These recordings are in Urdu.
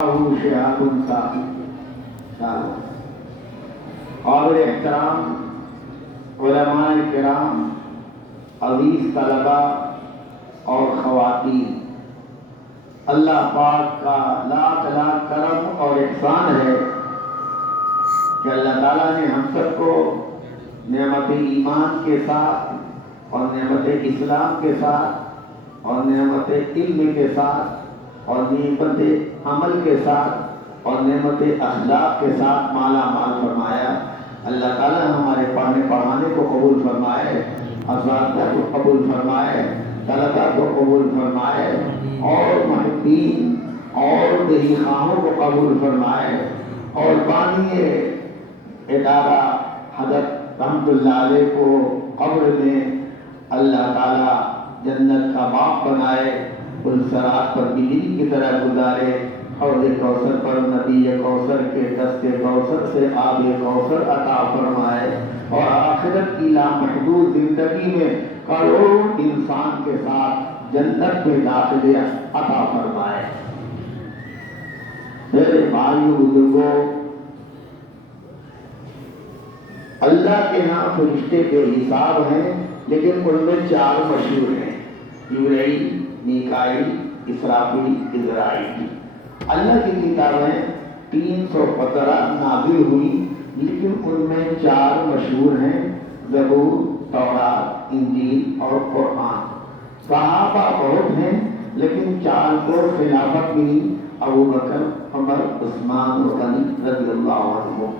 شہاب قابل احترام علماء کرام، عزیز طلباء اور خواتین، اللہ پاک کا لاکھ لاکھ کرم اور احسان ہے کہ اللہ تعالیٰ نے ہم سب کو نعمت ایمان کے ساتھ اور نعمت اسلام کے ساتھ اور نعمت علم کے ساتھ اور نعمت عمل کے ساتھ اور نعمت اخلاق کے ساتھ مالا مال فرمایا۔ اللہ تعالیٰ ہمارے پڑھنے پڑھانے کو قبول فرمائے، اساتذہ کو قبول فرمائے، طلباء کو قبول فرمائے اور محبین اور دیہی خواہوں کو قبول فرمائے، اور بانی ادارہ حضرت رحمت اللہ علیہ کو قبر میں اللہ تعالیٰ جنت کا باغ بنائے، پلسرات پر بجلی کی طرح گزارے، حوض کوثر پر نبی کوثر کے دست کوثر سے آب کوثر عطا فرمائے، اور آخرت کی لامحدود زندگی میں کروڑوں انسان کے ساتھ جنت میں داخلے عطا فرمائے۔ میرے بھائیو بزرگوں، اللہ کے ہاں فرشتے بے حساب ہیں، لیکن ان میں چار مشہور ہیں: جبرائیل، میکائیل، اسرافیل، عزرائیل۔ اللہ کی کتابیں 315 نازل ہوئی، لیکن ان میں چار مشہور ہیں: زبور، تورات، انجیل اور قرآن۔ صحابہ بہت ہیں، لیکن چار کو خلافت ملی: ابو بکر، عمر، عثمان اور علی رضی اللہ عنہ۔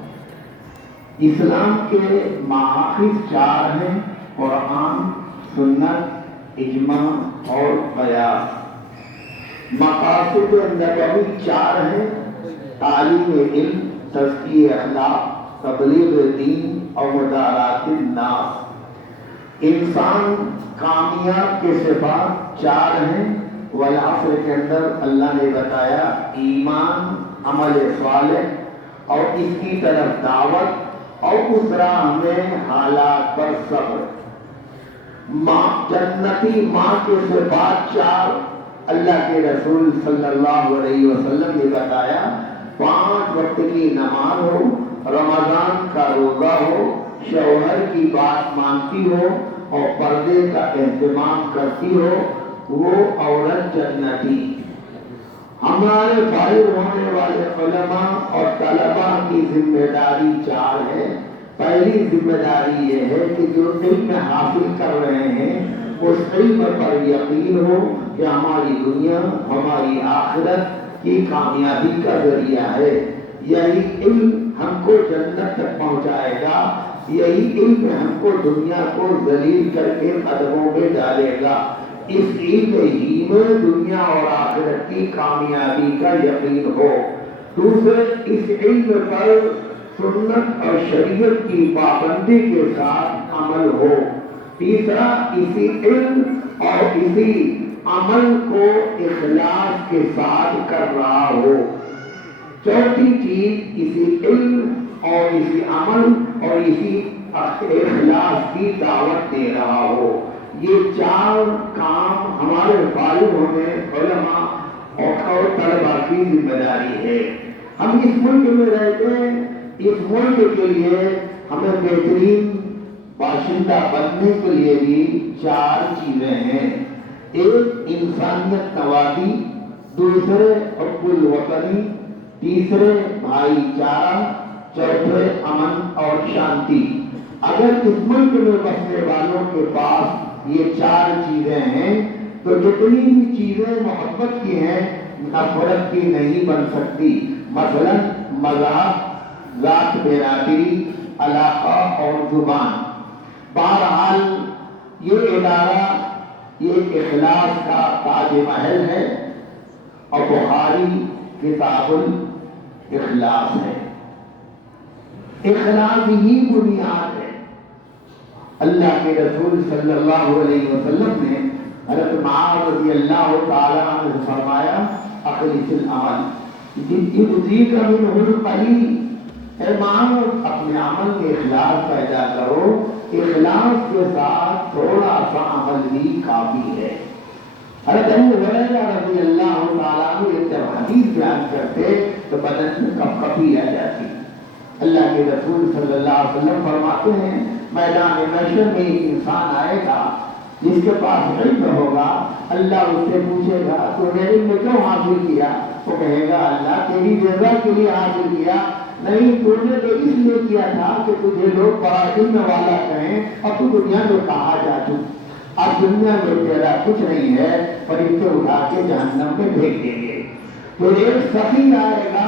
اسلام کے ماخذ چار ہیں: قرآن، سنت، اجماع اور قیاس۔ مقاصد نبوی چار ہیں: تعلیم علم، تزکیہ اخلاق، تبلیغ دین اور مدارات الناس۔ انسان کامیاب کے صفات چار ہیں، والعصر کے اندر اللہ نے بتایا: ایمان، عمل صالح اور اس کی طرف دعوت، اور اس راہ میں حالات پر صبر۔ جنتی ماں کے صفات چار، اللہ کے رسول صلی اللہ علیہ وسلم نے بتایا: 5 وقت کی نماز ہو، رمضان کا روزہ ہو، شوہر کی بات مانتی ہو اور پردے کا اہتمام کرتی ہو، وہ عورت جنتی۔ ہمارے فارغ ہونے والے علماء اور طلباء کی ذمہ داری چار ہے۔ پہلی ذمہ داری یہ ہے کہ جو علم حاصل کر رہے ہیں اس علم پر یقین ہو کہ ہماری دنیا، ہماری آخرت کی کامیابی کا ذریعہ ہے۔ یہی علم ہم کو جنت تک پہنچائے گا، یہی علم ہم کو دنیا کو ذلیل کر کے قدموں میں ڈالے گا۔ اس علم ہی میں دنیا اور آخرت کی کامیابی کا یقین ہو۔ دوسرے، اس علم پر سنت اور شریعت کی پابندی کے ساتھ عمل ہو۔ تیسرا، اسی علم اور اسی عمل کو اخلاص کے ساتھ کر رہا ہو۔ چوتھی چیز، اسی علم اور اسی عمل اور اسی اخلاص کی دعوت دے رہا ہو۔ یہ چار کام ہمارے فارغ ہونے علماء اور طلباء کی ذمہ داری ہے۔ ہم اس ملک میں رہتے ہیں، اس ملک کے لیے ہمیں بہترین باشندہ بننے کے لیے بھی چار چیزیں ہیں: ایک، انسانیت نوازی، دوسرے، حب الوطنی، تیسرے، بھائی چارہ، چوتھے، امن اور شانتی۔ اگر اس ملک میں بسنے والوں کے پاس یہ چار چیزیں ہیں تو جتنی بھی چیزیں محبت کی ہیں نفرت کی نہیں بن سکتی۔ مثلا مذہب، ذات برادری، علاقہ اور زبان۔ بہرحال یہ ادارہ یہ اخلاص کا تاج محل ہے، اور بخاری کتاب الاخلاص ہے۔ اخلاص ہی بنیاد ہے۔ اللہ کے رسول صلی اللہ علیہ وسلم نے حضرت معاذ رضی اللہ تعالیٰ عنہ سے فرمایا: اخلص العمل یجزیک منہ القلیل۔ اے معاذ، اپنے عمل میں اخلاص پیدا کرو، اخلاص کے ساتھ تھوڑا سا عمل بھی کافی ہے۔ حضرت ابو ہریرہ رضی اللہ تعالیٰ عنہ جب حدیث بیان کرتے تو بدن میں کپکپی آ جاتی. اللہ کے رسول صلی اللہ علیہ وسلم فرماتے ہیں میدان محشر میں ایک انسان آئے گا جس کے پاس علم ہوگا. اللہ اس سے پوچھے گا تو نے علم کیوں حاصل کیا؟ وہ کہے گا اللہ تیری رضا کے لیے حاصل کیا. نہیں، تو نے تو اس لیے کیا تھا کہ تجھے لوگ بڑا علم والا کہیں اور تو دنیا میں کہا جا چکا. اب دنیا میں تیرا کچھ نہیں ہے، فرشتے اٹھا کے جہنم میں بھیج دیں گے. تو ایک سخی آئے گا،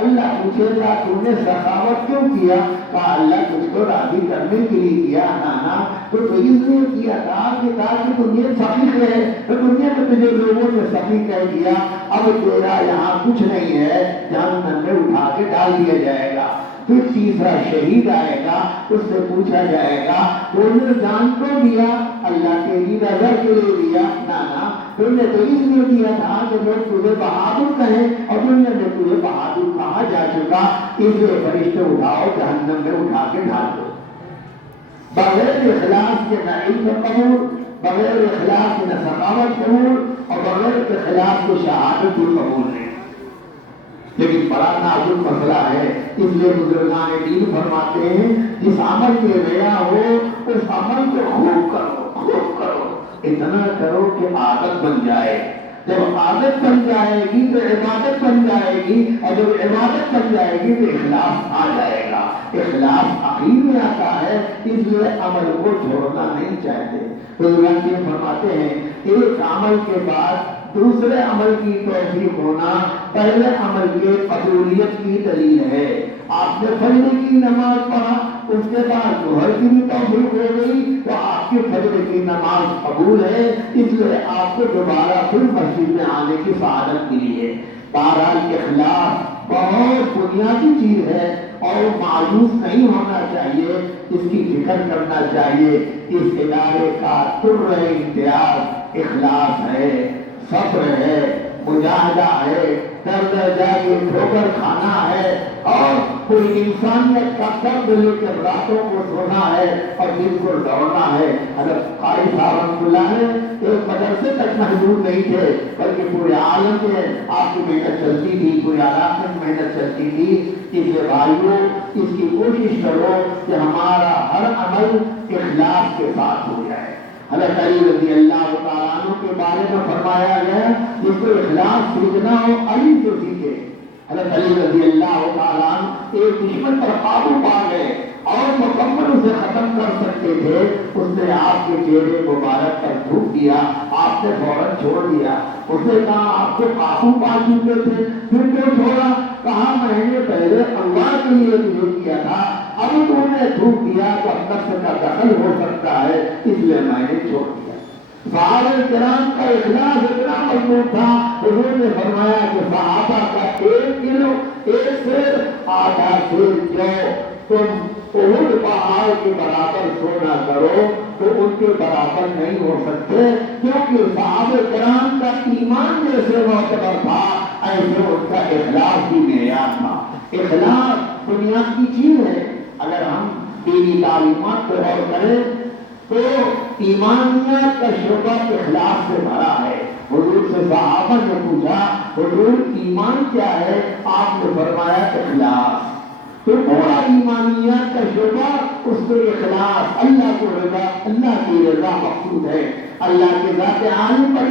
اللہ پوچھے گا تو نے سخاوت کیوں کیا؟ کہا اللہ تجھ کو راضی کرنے کے لیے کیا. نانا تو اس لیے کیا تھا کہ تاکہ دنیا سخی رہے. تو دنیا میں تجھے لوگوں نے سخی کہہ دیا، اب تیرا یہاں کچھ نہیں ہے، جہنم میں اٹھا کے ڈال دیا جائے گا. پھر تیسرا شہید آئے گا، اس سے پوچھا جائے گا تو نے جان کو دیا؟ اللہ تیری رضا کے لیے دیا. نانا تو نے تو اس لیے دیا تھا کہ لوگ تجھے بہادر کہیں اور دنیا میں تجھے بہادر کہا جا چکا، اس لیے فرشتے اٹھاؤ جہنم میں اٹھا کے ڈال دو. بغیر اخلاص کے نہ علم قبول، بغیر اخلاص کے نہ سخاوت قبول، اور بغیر اخلاص کے شہادت بھی قبول نہیں. لیکن بڑا نازک مسئلہ ہے، اس لیے بزرگان دین فرماتے ہیں جس عمل میں ریا ہو اس عمل کو خوب کرو، خوب کرو، اتنا کرو کہ عادت بن جائے. جب عادت بن جائے گی تو عبادت بن جائے گی، اور جب عبادت بن جائے گی تو اخلاص آ جائے گا. اخلاص آخر میں آتا ہے، اس لیے عمل کو چھوڑنا نہیں چاہتے. بزرگان دین فرماتے ہیں ایک عمل کے بعد دوسرے عمل کی توفیق ہونا پہلے عمل کے قبولیت کی دلیل ہے. آپ نے فجر کی نماز پڑھا، اس کے بعد ظہر کی بھی توفیق ہو گئی تو آپ کی فجر کی نماز قبول ہے، اس لیے آپ کو دوبارہ پھر مسجد میں آنے کی سعادت ملی ہے. بہرحال اخلاص بہت بنیادی چیز ہے اور مایوس نہیں ہونا چاہیے، اس کی فکر کرنا چاہیے. اس ادارے کا تر امتیاز اخلاص ہے، صبر ہے، مجاہدہ ہے، درد جاگے ٹھوکر کھانا ہے، اور پوری انسانیت کا درد لے کر راتوں کو سونا ہے اور دن کو دوڑنا ہے. حضرت قاری صاحب رحمۃ اللہ علیہ ایک مدرسے تک محدود نہیں تھے بلکہ پورے عالم میں آپ کی محنت چلتی تھی، پورے علاقے میں محنت چلتی تھی. اس لیے بھائیوں اس کی کوشش کرو کہ ہمارا ہر عمل اخلاص کے ساتھ ہو جائے. حضرت علی رضی اللہ تعالیٰ عنہ کے بارے میں فرمایا گیا جس کو اخلاص سیکھنا ہو علی سے سیکھے. حضرت علی رضی اللہ تعالیٰ عنہ ایک دشمن پر قابو پا گئے اور مکمل اسے ختم کر سکتے تھے. اس نے آپ کے چہرے مبارک پر تھوک دیا، آپ نے فوراً چھوڑ دیا. اس نے کہا آپ کو قابو پا چکے تھے پھر کیوں چھوڑا؟ کہا میں نے پہلے اللہ کے لیے تجھے کیا تھا، اب تو نے تھوک دیا تو نفس کا دخل ہو سکتا ہے، اس لیے میں نے چھوڑ دیا. صحابہ کرام کا اخلاص اتنا مضبوط تھا، حضور نے فرمایا کہ صحابہ کا 1 کلو 1 سیر آدھا سیر جو تم احد پہاڑ کے برابر سونا کرو تو ان کے برابر نہیں ہو سکتے، کیونکہ صحابہ کرام کا ایمان جیسے معتبر تھا ایسے ان کا اخلاص بھی معیار تھا. اخلاص بنیاد کی چیز ہے. اگر ہم دینی تعلیمات پر غور کریں تو ایمانیات کا شعبہ اخلاص سے بھرا ہے. حضور سے صحابہ نے پوچھا حضور ایمان کیا ہے؟ آپ نے فرمایا اخلاص. تو پورا ایمانیات کا شعبہ اس کو اخلاص، اللہ کو رضا، اللہ کی رضا مقصود ہے. اللہ کے ذات عالم پر